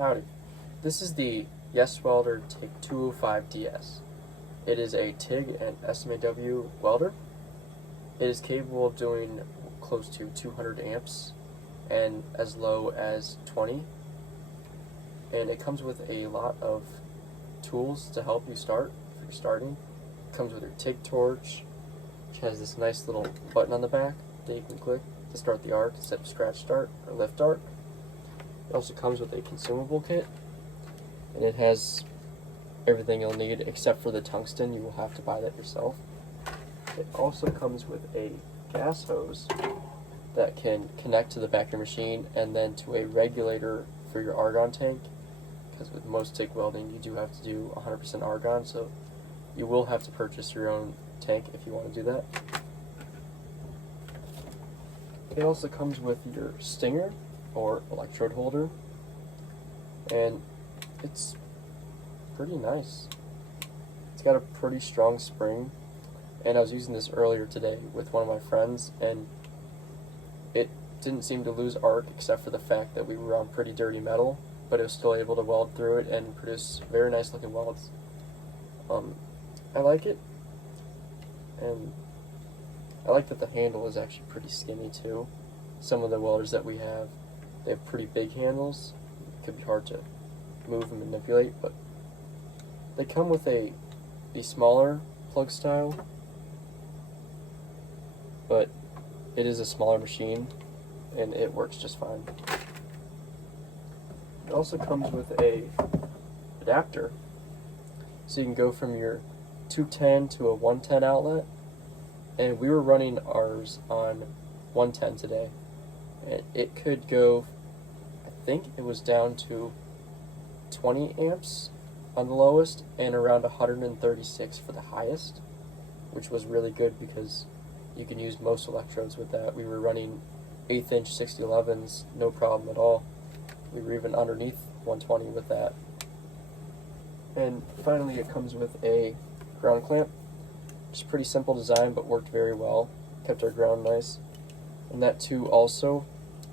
Howdy. This is the Yeswelder Tig-205Ds. It is a TIG and SMAW welder. It is capable of doing close to 200 amps and as low as 20. And it comes with a lot of tools to help you start if you're starting. It comes with your TIG torch, which has this nice little button on the back that you can click to start the arc instead of scratch start or lift arc. It also comes with a consumable kit, and it has everything you'll need except for the tungsten. You will have to buy that yourself. It also comes with a gas hose that can connect to the back of your machine and then to a regulator for your argon tank, because with most TIG welding you do have to do 100% argon, so you will have to purchase your own tank if you want to do that. It also comes with your stinger or electrode holder, and it's pretty nice. It's got a pretty strong spring, and I was using this earlier today with one of my friends, and it didn't seem to lose arc except for the fact that we were on pretty dirty metal, but it was still able to weld through it and produce very nice looking welds. I like it, and I like that the handle is actually pretty skinny too. Some of the welders that we have, they have pretty big handles. It could be hard to move and manipulate, but they come with a smaller plug style, but it is a smaller machine and it works just fine. It also comes with a adapter, so you can go from your 210 to a 110 outlet, and we were running ours on 110 today, and it could go, I think it was down to 20 amps on the lowest and around 136 for the highest, which was really good because you can use most electrodes with that. We were running 1/8 inch 6011s, no problem at all. We were even underneath 120 with that. And finally, it comes with a ground clamp. It's a pretty simple design, but worked very well. Kept our ground nice. And that too also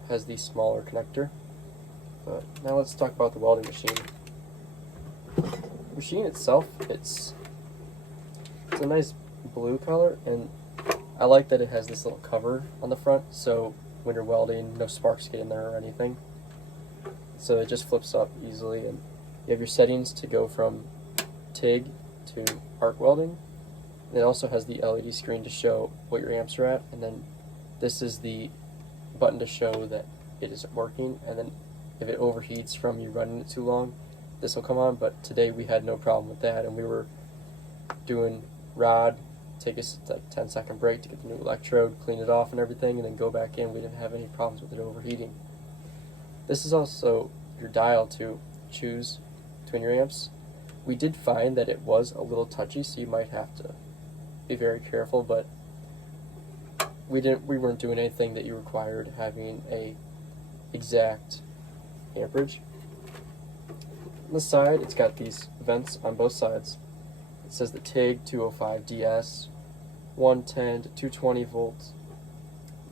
has the smaller connector. But now let's talk about the welding machine. The machine itself, it's a nice blue color, and I like that it has this little cover on the front, so when you're welding, no sparks get in there or anything. So it just flips up easily, and you have your settings to go from TIG to arc welding. It also has the LED screen to show what your amps are at, and then this is the button to show that it isn't working, and then if it overheats from you running it too long, this will come on. But today we had no problem with that, and we were doing rod, take a like 10-second break to get the new electrode, clean it off and everything, and then go back in. We didn't have any problems with it overheating. This is also your dial to choose between your amps. We did find that it was a little touchy, so you might have to be very careful, but we weren't doing anything that you required having a exact amperage. On the side, it's got these vents on both sides. It says the Tig-205Ds, 110 to 220 volts,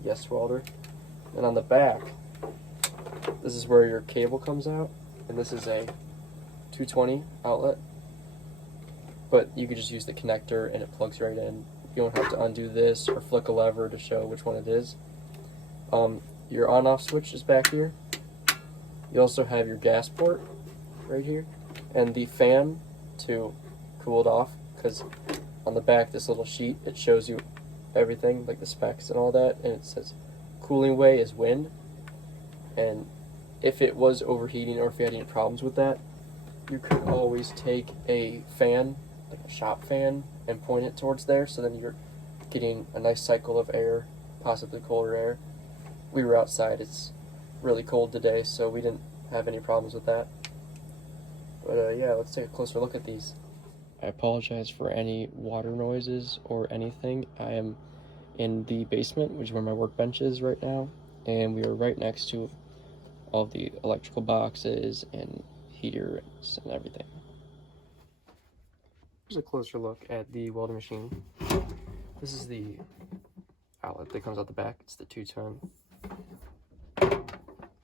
Yeswelder. And on the back, this is where your cable comes out, and this is a 220 outlet. But you could just use the connector and it plugs right in. You don't have to undo this or flick a lever to show which one it is. Your on-off switch is back here. You also have your gas port right here, and the fan to cool it off, because on the back, this little sheet, it shows you everything, like the specs and all that, and it says cooling way is wind, and if it was overheating or if you had any problems with that, you could always take a fan, like a shop fan, and point it towards there, so then you're getting a nice cycle of air, possibly colder air. We were outside, it's really cold today, so we didn't have any problems with that. But yeah, let's take a closer look at these. I apologize for any water noises or anything. I am in the basement, which is where my workbench is right now, and we are right next to all the electrical boxes and heaters and everything. Here's a closer look at the welding machine. This is the outlet that comes out the back. It's the 210,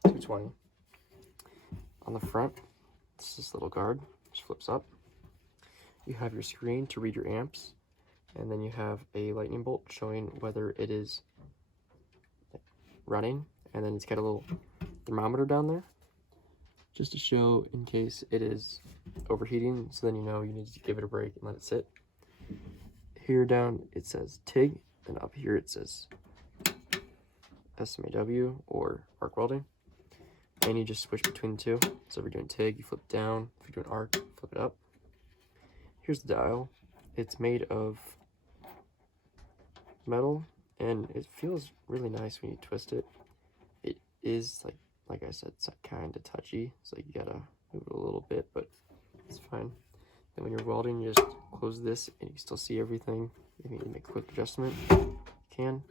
220. on the front, this little guard, which flips up. You have your screen to read your amps, and then you have a lightning bolt showing whether it is running, and then it's got a little thermometer down there, just to show in case it is overheating, so then you know you need to give it a break and let it sit. Here down it says TIG, and up here it says SMAW or arc welding, and you just switch between the two. So if you're doing TIG, you flip down. If you're doing arc, flip it up. Here's the dial. It's made of metal, and it feels really nice when you twist it. It is like I said, it's kind of touchy, so you gotta move it a little bit, but it's fine. Then when you're welding, you just close this and you can still see everything. If you need to make a quick adjustment, you can.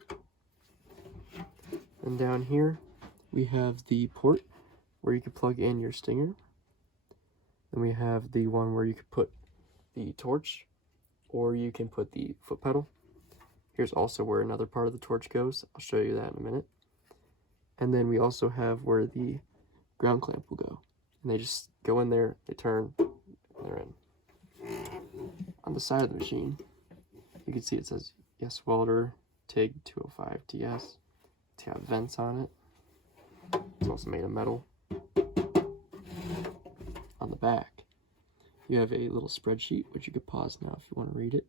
And down here we have the port where you can plug in your stinger. Then we have the one where you can put the torch, or you can put the foot pedal. Here's also where another part of the torch goes. I'll show you that in a minute. And then we also have where the ground clamp will go. And they just go in there, they turn, and they're in. On the side of the machine, you can see it says Yeswelder Tig-205Ds. It's got vents on it. It's also made of metal. On the back, you have a little spreadsheet, which you could pause now if you want to read it.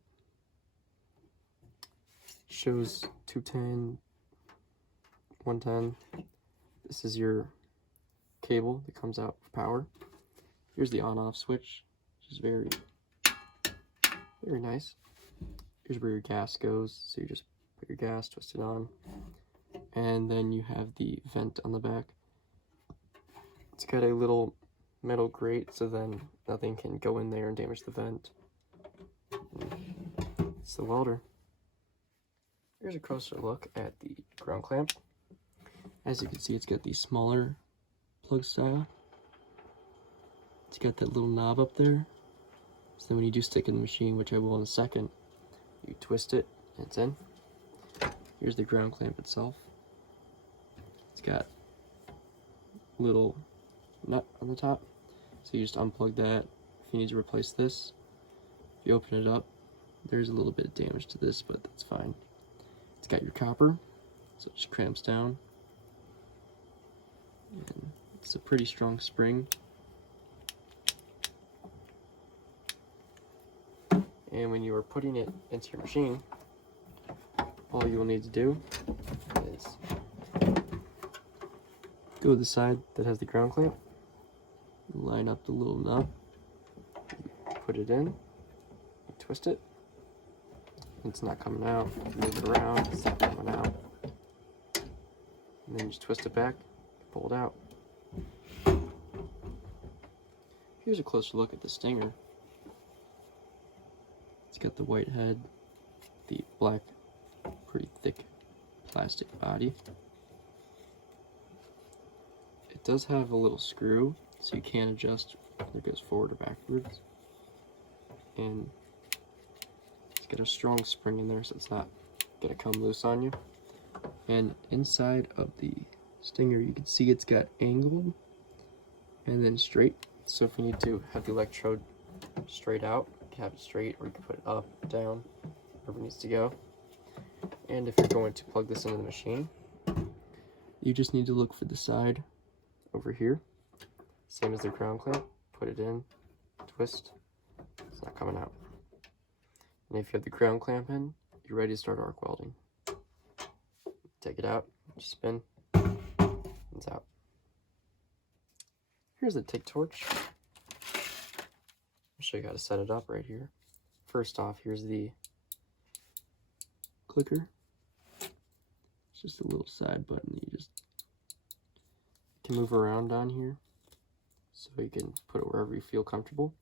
Shows 210, 110. This is your cable that comes out for power. Here's the on-off switch, which is very nice. Here's where your gas goes, so you just put your gas, twist it on, and then you have the vent on the back. It's got a little metal grate, so then nothing can go in there and damage the vent. It's the welder. Here's a closer look at the ground clamp. As you can see, it's got the smaller plug style. It's got that little knob up there. So then when you do stick in the machine, which I will in a second, you twist it and it's in. Here's the ground clamp itself. It's got a little nut on the top. So you just unplug that. If you need to replace this, if you open it up, there's a little bit of damage to this, but that's fine. It's got your copper, so it just clamps down. And it's a pretty strong spring. And when you are putting it into your machine, all you will need to do is go to the side that has the ground clamp, line up the little nut, put it in, you twist it. It's not coming out. Move it around, it's not coming out. And then you just twist it back, pull it out. Here's a closer look at the stinger. It's got the white head, the black, pretty thick plastic body. It does have a little screw, so you can adjust whether it goes forward or backwards. And it's got a strong spring in there, so it's not gonna come loose on you. And inside of the stinger, you can see it's got angled and then straight. So if you need to have the electrode straight out, you can have it straight, or you can put it up, down, wherever it needs to go. And if you're going to plug this into the machine, you just need to look for the side over here. Same as the ground clamp, put it in, twist, it's not coming out. And if you have the ground clamp in, you're ready to start arc welding. Take it out, just spin, it's out. Here's the TIG torch. I'll show you how to set it up right here. First off, here's the clicker. It's just a little side button you just can move around on here, so you can put it wherever you feel comfortable.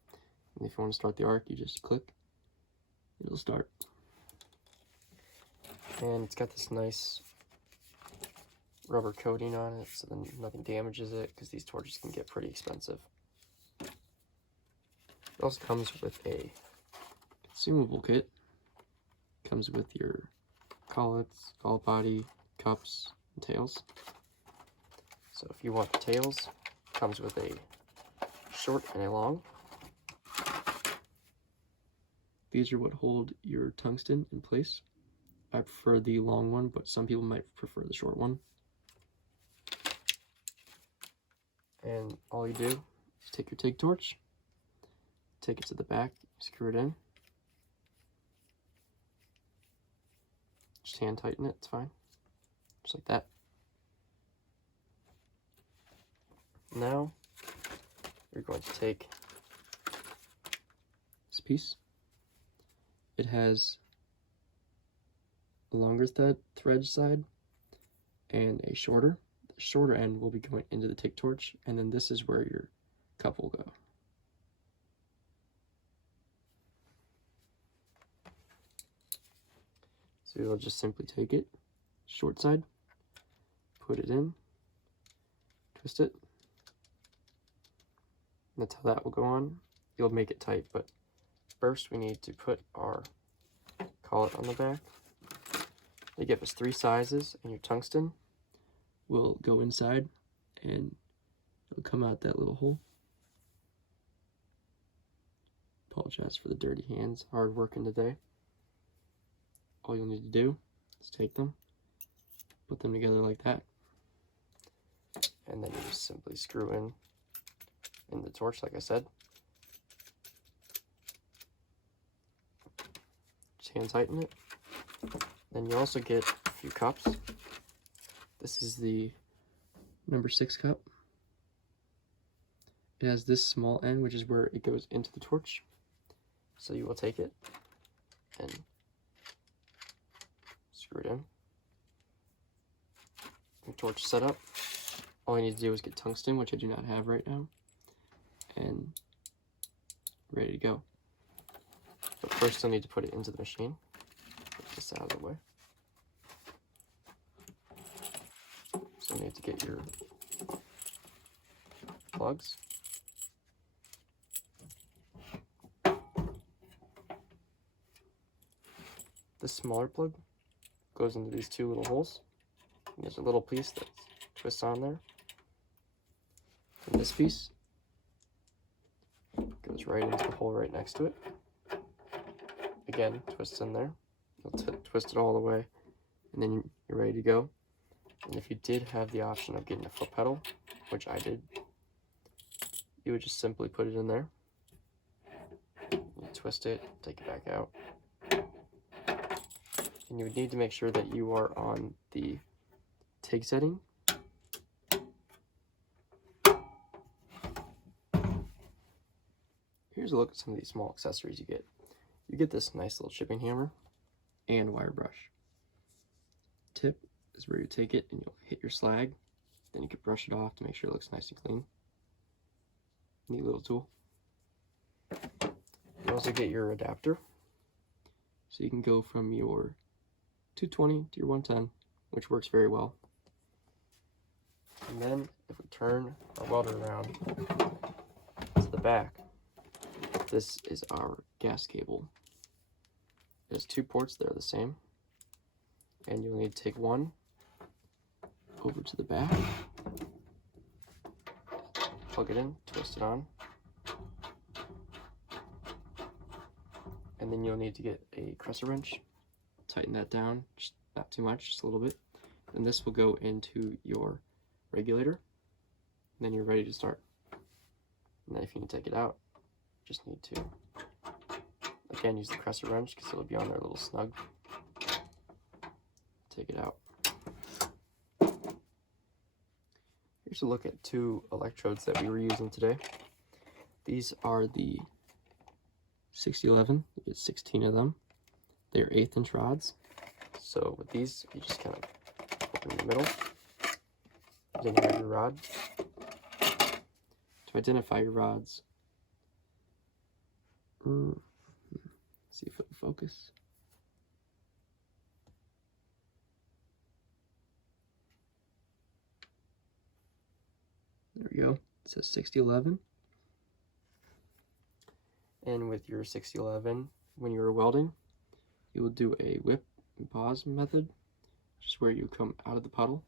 And if you want to start the arc, you just click, it'll start. And it's got this nice rubber coating on it, so then nothing damages it, because these torches can get pretty expensive. It also comes with a consumable kit. It comes with your collets, collet body, cups, and tails. So if you want the tails, it comes with a short and a long. These are what hold your tungsten in place. I prefer the long one, but some people might prefer the short one. And all you do is take your TIG torch, take it to the back, screw it in. Just hand tighten it, it's fine. Just like that. Now, you're going to take this piece. It has a longer thread side and a shorter. The shorter end will be going into the TIG torch, and then this is where your cup will go. So you'll just simply take it, short side, put it in, twist it. And that's how that will go on. You'll make it tight, but first we need to put our collet on the back. They give us 3 sizes, and your tungsten will go inside and it'll come out that little hole. Apologize for the dirty hands, hard working today. All you'll need to do is take them, put them together like that, and then you just simply screw in the torch like I said. Just hand tighten it. Then you also get a few cups. This is the number 6 cup. It has this small end, which is where it goes into the torch. So you will take it and screw it in. Your torch set up. All you need to do is get tungsten, which I do not have right now, and ready to go. But first you'll need to put it into the machine. Put this out of the way. So you need to get your plugs. This smaller plug goes into these 2 little holes. And there's a little piece that twists on there. And this piece goes right into the hole right next to it. Again, twists in there. You'll twist it all the way, and then you're ready to go. And if you did have the option of getting a foot pedal, which I did, you would just simply put it in there. You twist it, take it back out. And you would need to make sure that you are on the TIG setting. Here's a look at some of these small accessories you get. You get this nice little chipping hammer and wire brush. Tip is where you take it and you'll hit your slag. Then you can brush it off to make sure it looks nice and clean. Neat little tool. You also get your adapter. So you can go from your 220 to your 110, which works very well. And then if we turn our welder around to the back, this is our gas cable. It has 2 ports, they're the same. And you'll need to take one over to the back, plug it in, twist it on. And then you'll need to get a crescent wrench, tighten that down, just not too much, just a little bit. And this will go into your regulator. And then you're ready to start. And then if you need to take it out, just need to, again, use the crescent wrench because it'll be on there a little snug. Take it out. Here's a look at 2 electrodes that we were using today. These are the 6011. You get 16 of them. They're 1/8 inch rods. So with these, you just kind of open the middle. Then you have your rod. To identify your rods, see if it'll focus. There we go. It says 6011. And with your 6011, when you're welding, you will do a whip and pause method, which is where you come out of the puddle,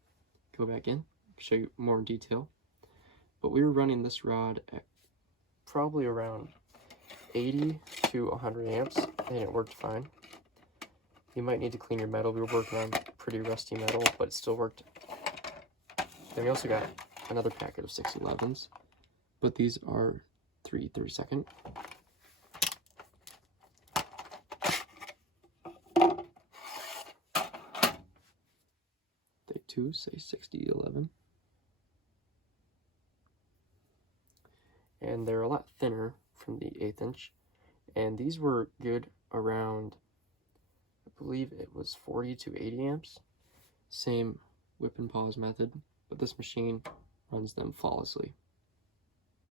go back in. I'll show you more in detail. But we were running this rod at probably around 80 to 100 amps, and it worked fine. You might need to clean your metal. We were working on pretty rusty metal, but it still worked. Then we also got another packet of 611s, but these are 3/32. They too say 6011. And they're a lot thinner from the 1/8 inch. And these were good around, I believe it was 40 to 80 amps. Same whip and pause method, but this machine runs them flawlessly.